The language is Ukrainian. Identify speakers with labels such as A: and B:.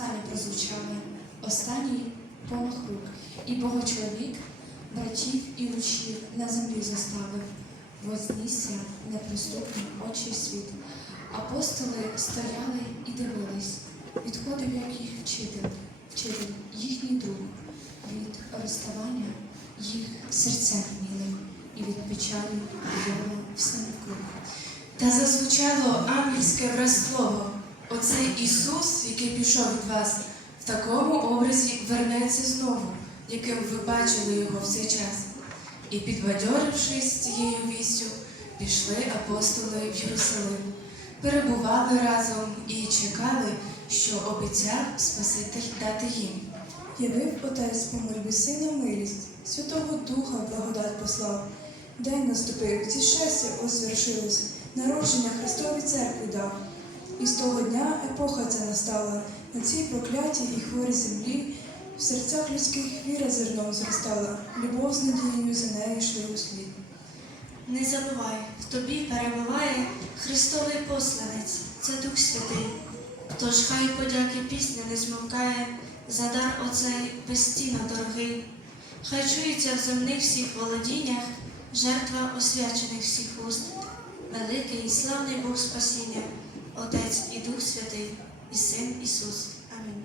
A: останні прозвучали, останній помах рук. І Богочоловік братів і учнів на землі заставив, вознісся неприступні очі світ. Апостоли стояли і дивились, відходив як їх вчитель, вчитель, їхній друг. Від розставання їх серця гніли, і від печалі було все навкруг.
B: Та зазвучало ангельське враз слово. Оцей Ісус, який пішов від вас, в такому образі вернеться знову, яким ви бачили його в час. І підбадьорившись цією вістю, пішли апостоли в Єрусалим, перебували разом і чекали, що обіцяв Спаситель дати їм.
C: Явив Отець по мольбі сина милість, Святого Духа благодать послав. День наступив, зішестя ось звершилось, народження Христові церкві дав. І з того дня епоха ця настала, на цій проклятій і хворій землі, в серцях людських віра зерном зростала, любов з надією за нею йшли у слід.
D: Не забувай, в тобі перебуває Христовий посланець, це Дух Святий. Тож хай подяки пісня не змовкає, за дар оцей безцінно дорогий. Хай чується в земних всіх володіннях жертва освячених всіх уст. Великий і славний Бог спасіння, Отець і Дух Святий, і Син Ісус. Амінь.